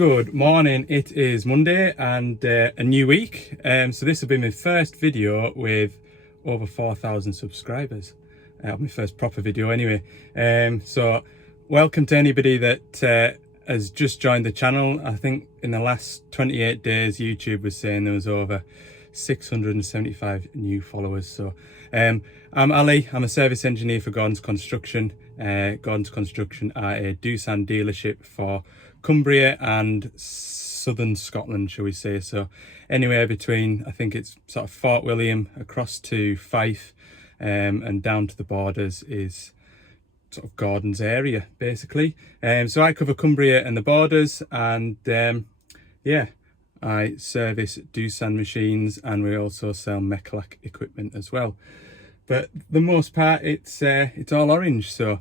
Good morning, it is Monday and a new week. So this will be my first video with over 4,000 subscribers. My first proper video anyway. So welcome to anybody that has just joined the channel. I think in the last 28 days YouTube was saying there was over 675 new followers. So I'm Ali, I'm a service engineer for Gordon's Construction. Gordon's Construction are a Doosan dealership for Cumbria and southern Scotland, shall we say. So anywhere between, I think it's sort of Fort William across to Fife, and down to the borders is sort of Gordon's area basically. So I cover Cumbria and the borders, and yeah, I service Doosan machines, and we also sell Mechlac equipment as well. But the most part it's all orange. So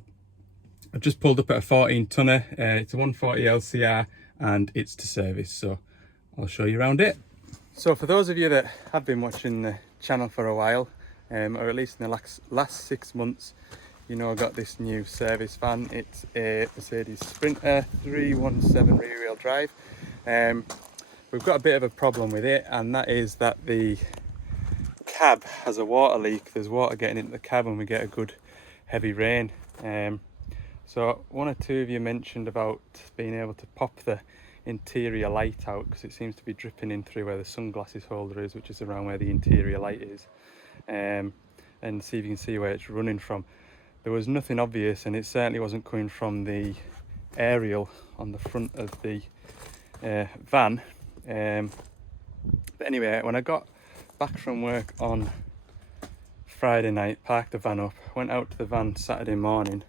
I've just pulled up at a 14 tonner. It's a 140 LCR and it's to service, so I'll show you around it. So for those of you that have been watching the channel for a while, or at least in the last 6 months, you know I got this new service van. It's a Mercedes Sprinter 317 rear wheel drive. We've got a bit of a problem with it, and that is that the cab has a water leak. There's water getting into the cab when we get a good heavy rain. So one or two of you mentioned about being able to pop the interior light out, because it seems to be dripping in through where the sunglasses holder is, which is around where the interior light is, and see if you can see where it's running from. There was nothing obvious, and it certainly wasn't coming from the aerial on the front of the van. But anyway, when I got back from work on Friday night, parked the van up, went out to the van Saturday morning,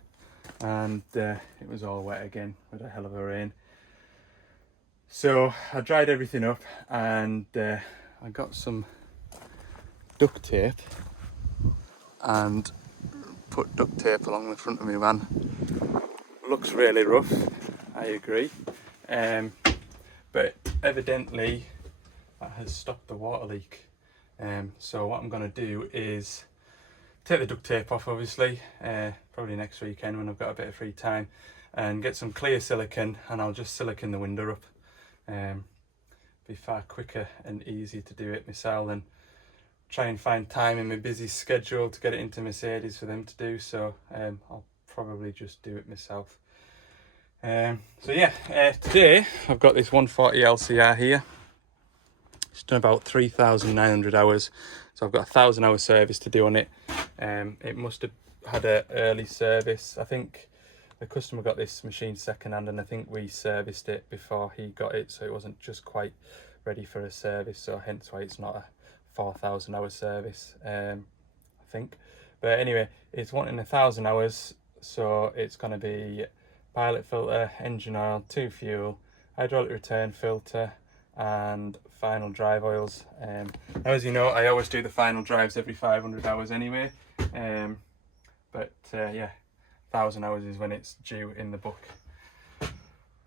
and it was all wet again with a hell of a rain. So I dried everything up, and I got some duct tape and put duct tape along the front of my van. Looks really rough, I agree, but evidently that has stopped the water leak. So what I'm going to do is take the duct tape off, obviously, probably next weekend when I've got a bit of free time, and get some clear silicone, and I'll just silicone the window up. Be far quicker and easier to do it myself than try and find time in my busy schedule to get it into Mercedes for them to do. So I'll probably just do it myself. So yeah, today I've got this 140 LCR here. It's done about 3,900 hours, so I've got a 1,000 hour service to do on it. It must have had an early service. I think the customer got this machine second hand, and I think we serviced it before he got it, so it wasn't just quite ready for a service, so hence why it's not a 4,000 hour service, I think. But anyway, it's wanting 1,000 hours, so it's going to be pilot filter, engine oil, 2 fuel, hydraulic return filter, and final drive oils. As you know, I always do the final drives every 500 hours anyway, but yeah, 1,000 hours is when it's due in the book.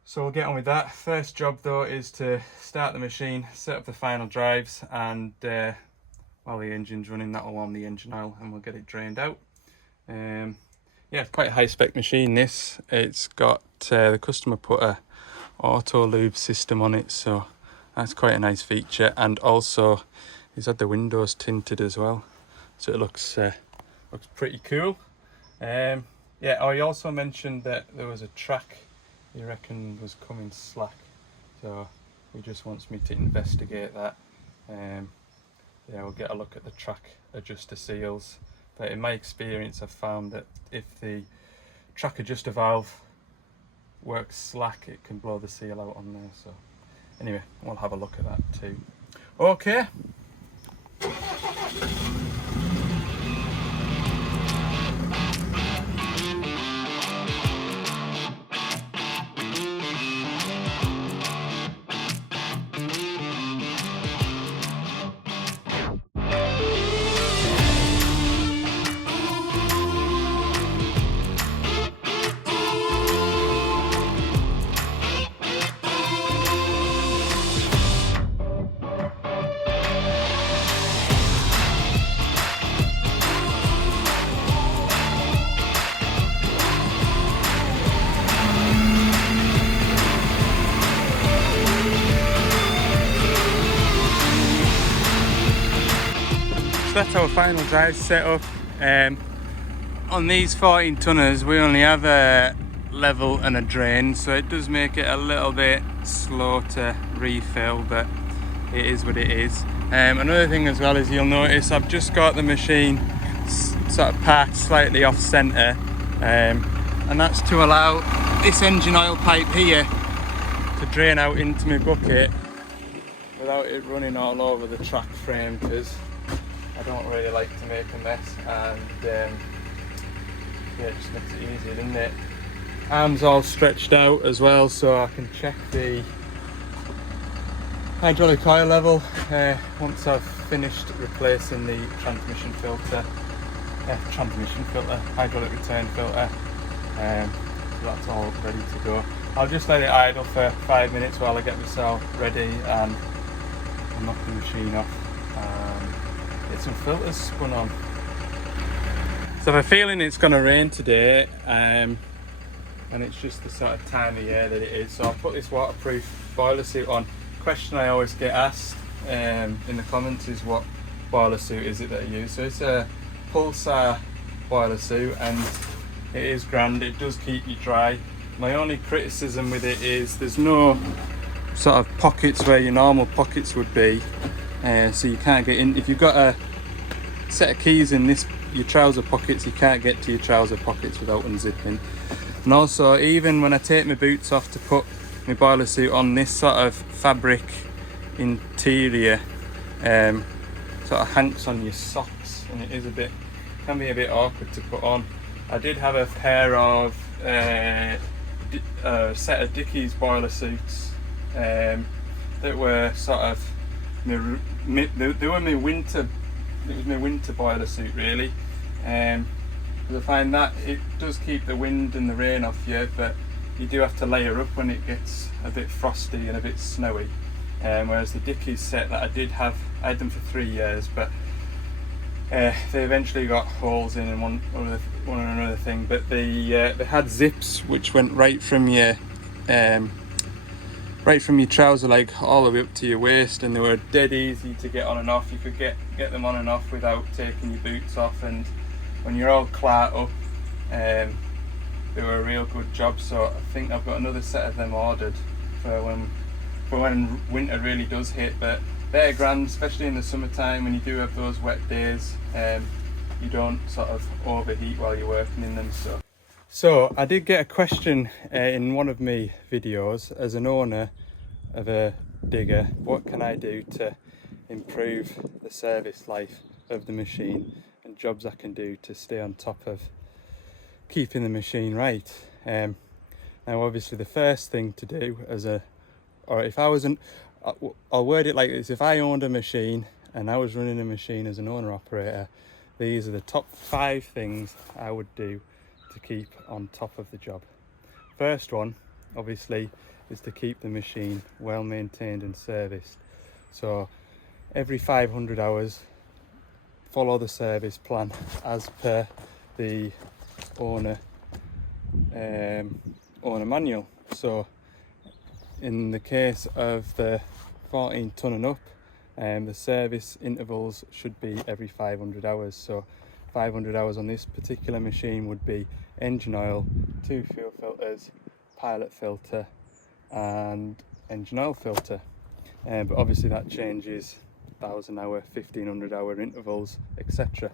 So we'll get on with that. First job though is to start the machine, set up the final drives, and while the engine's running, that'll warm the engine oil and we'll get it drained out. Yeah, it's quite a high spec machine this. It's got the customer put a auto lube system on it, so that's quite a nice feature, and also he's had the windows tinted as well, so it looks pretty cool. Yeah, I also mentioned that there was a track he reckoned was coming slack, so he just wants me to investigate that. Yeah, we'll get a look at the track adjuster seals, but in my experience I've found that if the track adjuster valve works slack, it can blow the seal out on there. So anyway, we'll have a look at that too. Okay. so that's our final drive setup. On these 14 tonners we only have a level and a drain, so it does make it a little bit slow to refill, but it is what it is. Another thing as well is you'll notice I've just got the machine sort of parked slightly off centre, and that's to allow this engine oil pipe here to drain out into my bucket without it running all over the track frame, because I don't really like to make a mess, and yeah, it just makes it easier, doesn't it? Arms all stretched out as well, so I can check the hydraulic oil level once I've finished replacing the transmission filter, hydraulic return filter. So that's all ready to go. I'll just let it idle for 5 minutes while I get myself ready and knock the machine off and get some filters spun on. So I have a feeling it's going to rain today, and it's just the sort of time of year that it is. So I'll put this waterproof boiler suit on. Question I always get asked in the comments is what boiler suit is it that I use. So it's a Pulsar boiler suit, and it is grand. It does keep you dry. My only criticism with it is there's no sort of pockets where your normal pockets would be, so you can't get in. If you've got a set of keys in your trouser pockets, you can't get to your trouser pockets without unzipping. And also, even when I take my boots off to put my boiler suit on, this sort of fabric interior sort of hangs on your socks, and it can be a bit awkward to put on. I did have a pair of set of Dickies boiler suits that were sort of they were my winter. It was my winter boiler suit really, because I find that it does keep the wind and the rain off you, but you do have to layer up when it gets a bit frosty and a bit snowy. Whereas the Dickies set that I had them for 3 years, but they eventually got holes in and one or another thing. But they had zips which went right from your trouser leg all the way up to your waist, and they were dead easy to get on and off. You could get them on and off without taking your boots off, and when you're all clart up, they were a real good job. So I think I've got another set of them ordered for when winter really does hit. But they're grand, especially in the summertime when you do have those wet days. You don't sort of overheat while you're working in them. So I did get a question in one of my videos. As an owner of a digger, what can I do to improve the service life of the machine, and jobs I can do to stay on top of keeping the machine right. Now obviously the first thing to do I'll word it like this: if I owned a machine and I was running a machine as an owner operator, these are the top 5 things I would do to keep on top of the job. First one obviously is to keep the machine well maintained and serviced. So every 500 hours follow the service plan as per the owner manual. So in the case of the 14 ton and up, the service intervals should be every 500 hours. So 500 hours on this particular machine would be engine oil, 2 fuel filters, pilot filter and engine oil filter. But obviously that changes 1,000 hour, 1,500 hour intervals, etc.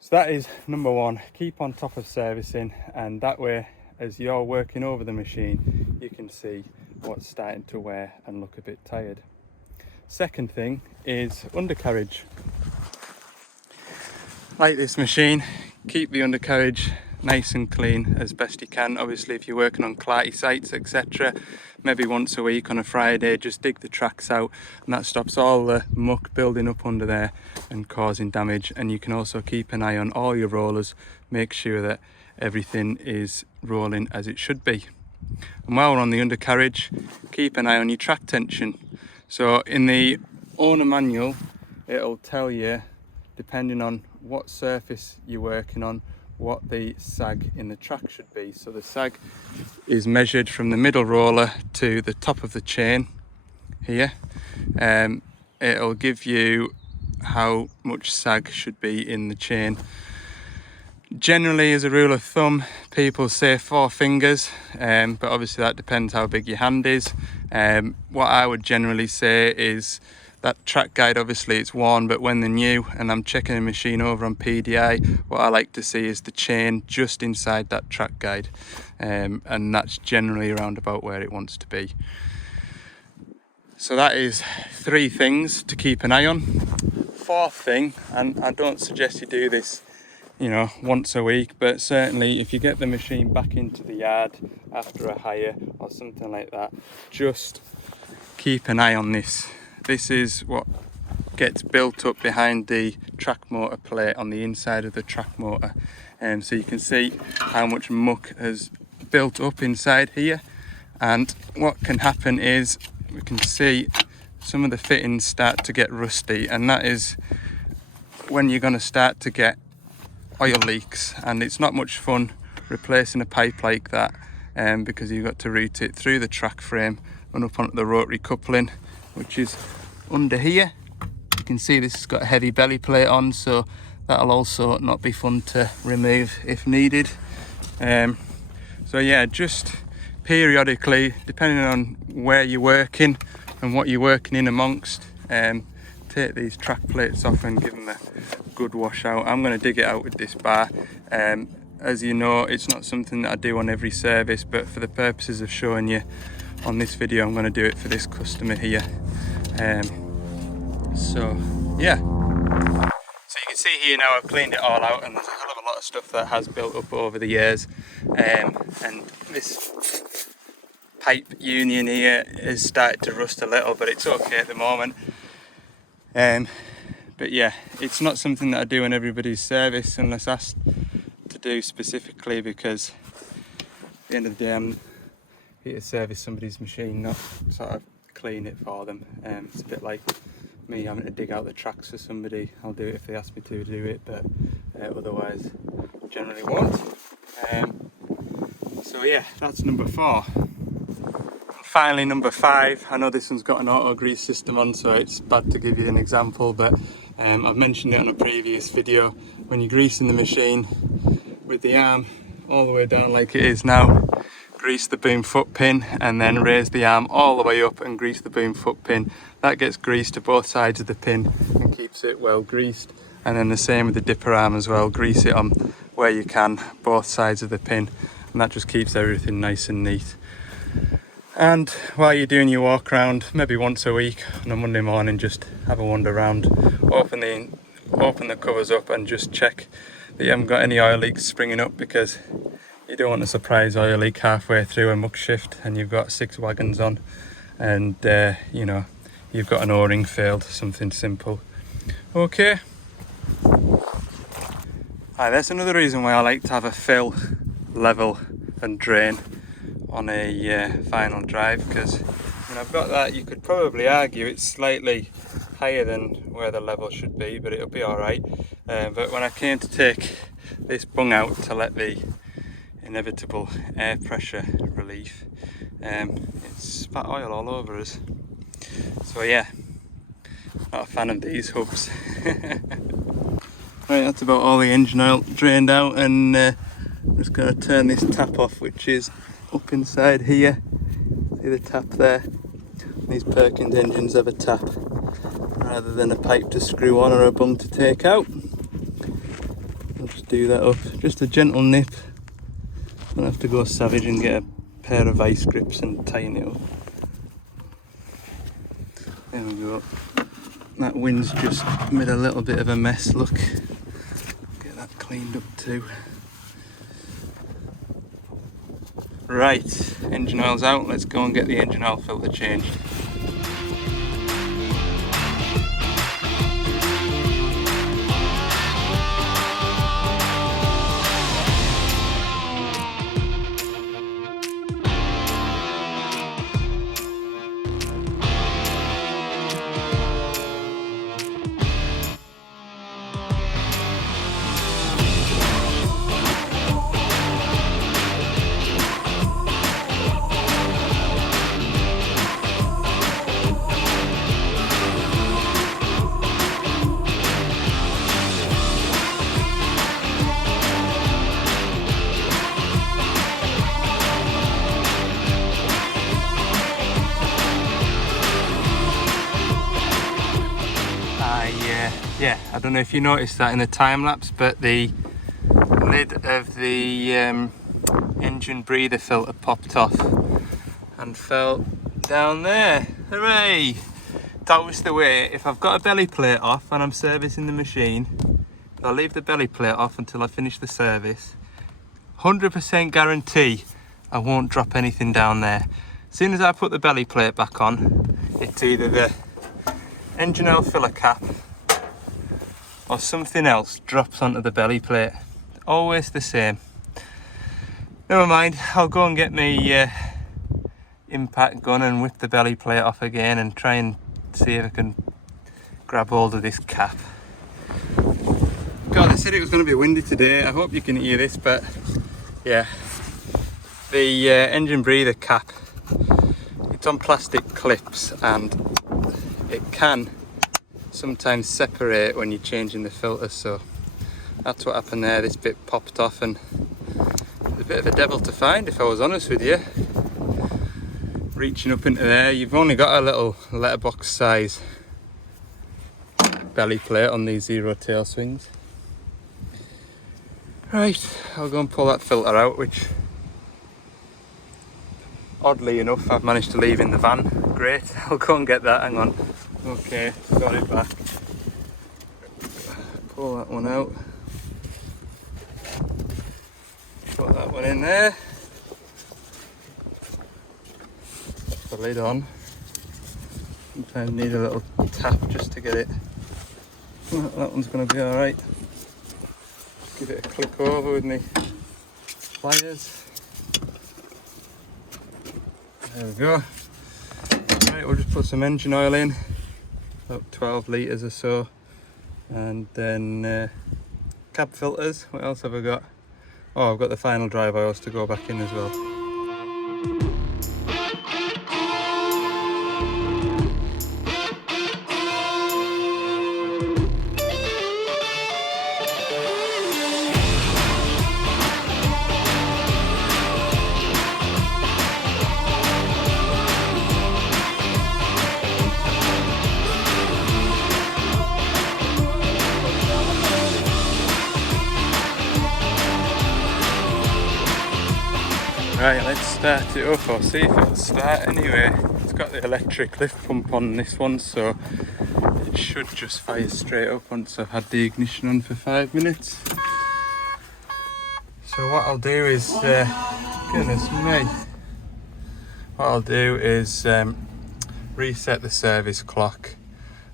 So that is number 1, keep on top of servicing, and that way as you're working over the machine you can see what's starting to wear and look a bit tired. Second thing is undercarriage. Like this machine, keep the undercarriage nice and clean as best you can. Obviously if you're working on clarty sites, etc., maybe once a week on a Friday, just dig the tracks out, and that stops all the muck building up under there and causing damage. And you can also keep an eye on all your rollers, make sure that everything is rolling as it should be. And while we're on the undercarriage, keep an eye on your track tension. So in the owner manual it'll tell you, depending on what surface you're working on, what the sag in the track should be. So the sag is measured from the middle roller to the top of the chain here. It'll give you how much sag should be in the chain. Generally, as a rule of thumb, people say 4 fingers, but obviously that depends how big your hand is. What I would generally say is that track guide, obviously it's worn, but when they're new and I'm checking a machine over on PDI, what I like to see is the chain just inside that track guide, and that's generally around about where it wants to be. So that is 3 things to keep an eye on. 4th thing, and I don't suggest you do this, you know, once a week, but certainly if you get the machine back into the yard after a hire or something like that, just keep an eye on this. This is what gets built up behind the track motor plate on the inside of the track motor, and so you can see how much muck has built up inside here. And what can happen is we can see some of the fittings start to get rusty, and that is when you're going to start to get oil leaks, and it's not much fun replacing a pipe like that, because you've got to route it through the track frame and up onto the rotary coupling, which is under here. You can see this has got a heavy belly plate on, so that'll also not be fun to remove if needed. So yeah, just periodically, depending on where you're working and what you're working in amongst, take these track plates off and give them a good wash out. I'm going to dig it out with this bar. As you know, it's not something that I do on every service, but for the purposes of showing you on this video, I'm going to do it for this customer here. So yeah, so you can see here now I've cleaned it all out, and there's a hell of a lot of stuff that has built up over the years, and this pipe union here has started to rust a little, but it's okay at the moment. But yeah, it's not something that I do in everybody's service unless asked to do specifically, because at the end of the day I'm here to service somebody's machine, not sort of clean it for them. It's a bit like me having to dig out the tracks for somebody. I'll do it if they ask me to do it, but otherwise generally won't. So yeah, that's number 4. Finally, number 5. I know this one's got an auto grease system on, so it's bad to give you an example, but I've mentioned it on a previous video. When you're greasing the machine with the arm all the way down like it is now, grease the boom foot pin and then raise the arm all the way up and grease the boom foot pin. That gets greased to both sides of the pin and keeps it well greased. And then the same with the dipper arm as well. Grease it on where you can, both sides of the pin, and that just keeps everything nice and neat. And while you're doing your walk around, maybe once a week on a Monday morning, just have a wander around, open the covers up and just check that you haven't got any oil leaks springing up, because you don't want a surprise oil leak halfway through a muck shift and you've got 6 wagons on, and you know, you've got an O-ring failed, something simple. Okay. That's another reason why I like to have a fill, level and drain on a final drive, because when I've got that, you could probably argue it's slightly higher than where the level should be, but it'll be alright. But when I came to take this bung out to let the inevitable air pressure relief, it's spat oil all over us. So yeah, not a fan of these hubs. Right, that's about all the engine oil drained out, and I'm just going to turn this tap off, which is up inside here. See the tap there? These Perkins engines have a tap rather than a pipe to screw on or a bung to take out. I'll just do that up, just a gentle nip. Don't have to go savage and get a pair of vice grips and tighten it up. There we go. That wind's just made a little bit of a mess, look. Get that cleaned up too. Right, engine oil's out, let's go and get the engine oil filter changed. yeah, I don't know if you noticed that in the time lapse, but the lid of the engine breather filter popped off and fell down there. Hooray! That was the way. If I've got a belly plate off and I'm servicing the machine, I'll leave the belly plate off until I finish the service. 100% guarantee I won't drop anything down there. As soon as I put the belly plate back on, it's either the engine oil filler cap or something else drops onto the belly plate. Always the same. Never mind, I'll go and get my impact gun and whip the belly plate off again and try and see if I can grab hold of this cap. God, they said it was going to be windy today. I hope you can hear this, but yeah, the engine breather cap, it's on plastic clips and it can sometimes separate when you're changing the filter, so that's what happened there. This bit popped off and it's a bit of a devil to find, if I was honest with you. Reaching up into there, you've only got a little letterbox size belly plate on these zero tail swings. Right, I'll go and pull that filter out, which oddly enough I've managed to leave in the van. Great, I'll go and get that, hang on. Okay, got it back. Pull that one out. Put that one in there. Put the lid on. Sometimes need a little tap just to get it. Well, that one's going to be alright. Give it a click over with me pliers. There we go. Right, we'll just put some engine oil in, about 12 litres or so, and then cab filters. What else have I got? Oh, I've got the final drive oils to go back in as well. Right, let's start it up, or see if it'll start anyway. It's got the electric lift pump on this one, so it should just fire straight up once I've had the ignition on for 5 minutes. So what I'll do is, goodness me, what I'll do is reset the service clock,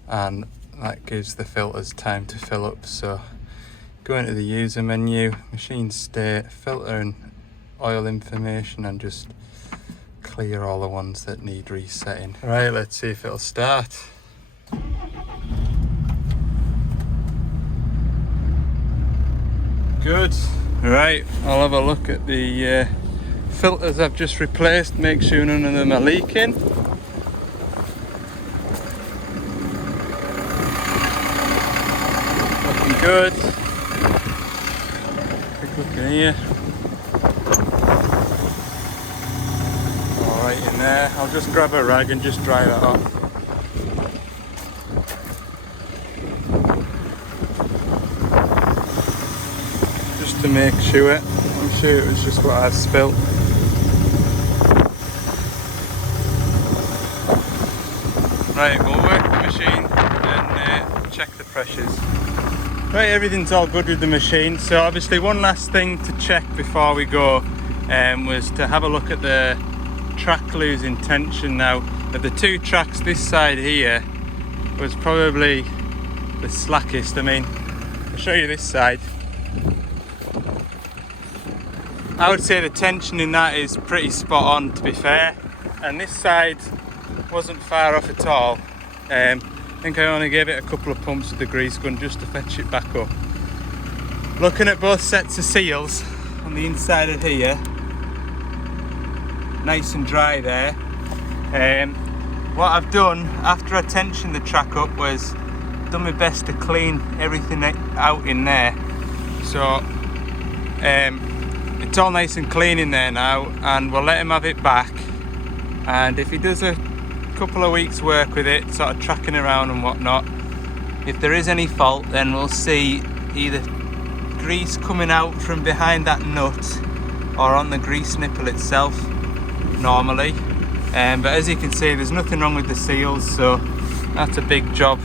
and that gives the filters time to fill up. So go into the user menu, machine state, filter and oil information, and just clear all the ones that need resetting. Right, let's see if it'll start. Good. Right, I'll have a look at the filters I've just replaced, make sure none of them are leaking. Looking good. Quick look in here. In there, I'll just grab a rag and just dry that off. Just to make sure. I'm sure it was just what I spilt. Right, we'll work the machine and check the pressures. Right, everything's all good with the machine. So obviously one last thing to check before we go was to have a look at the track losing tension. Now, of the two tracks, this side here was probably the slackest. I mean, I'll show you this side. I would say the tension in that is pretty spot on, to be fair, and this side wasn't far off at all. I think I only gave it a couple of pumps with the grease gun just to fetch it back up. Looking at both sets of seals on the inside of here, nice and dry there. What I've done after I tensioned the track up was done my best to clean everything out in there. So it's all nice and clean in there now, and we'll let him have it back. And if he does a couple of weeks work with it, sort of tracking around and whatnot, if there is any fault, then we'll see either grease coming out from behind that nut or on the grease nipple itself normally. But as you can see, there's nothing wrong with the seals, so that's a big job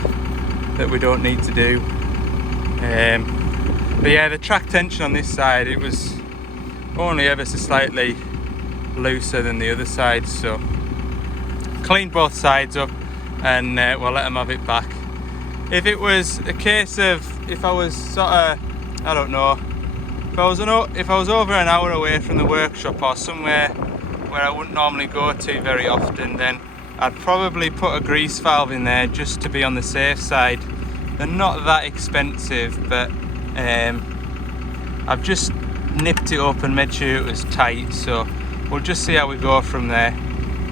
that we don't need to do. But yeah, the track tension on this side, it was only ever so slightly looser than the other side, so cleaned both sides up and we'll let them have it back. If it was a case of, if I was sort of, I don't know, if I was over an hour away from the workshop or somewhere where I wouldn't normally go to very often, then I'd probably put a grease valve in there just to be on the safe side. They're not that expensive, but I've just nipped it up and made sure it was tight, so we'll just see how we go from there.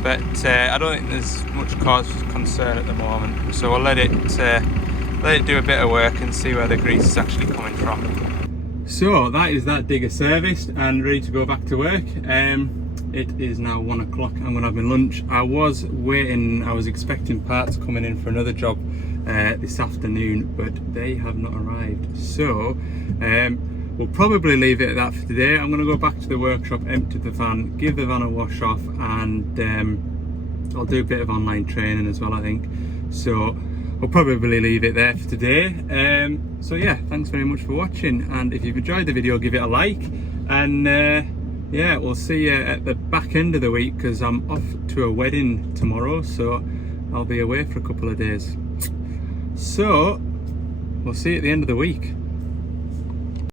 But I don't think there's much cause for concern at the moment, so we'll let it do a bit of work and see where the grease is actually coming from. So that is that digger serviced and ready to go back to work. It is now 1 o'clock. I'm gonna have my lunch. I was expecting parts coming in for another job this afternoon, but they have not arrived. So we'll probably leave it at that for today. I'm gonna go back to the workshop, empty the van, give the van a wash off, and I'll do a bit of online training as well, I think. So we'll probably leave it there for today. So yeah, thanks very much for watching, and if you've enjoyed the video, give it a like, and yeah, we'll see you at the back end of the week, because I'm off to a wedding tomorrow, so I'll be away for a couple of days. So we'll see you at the end of the week.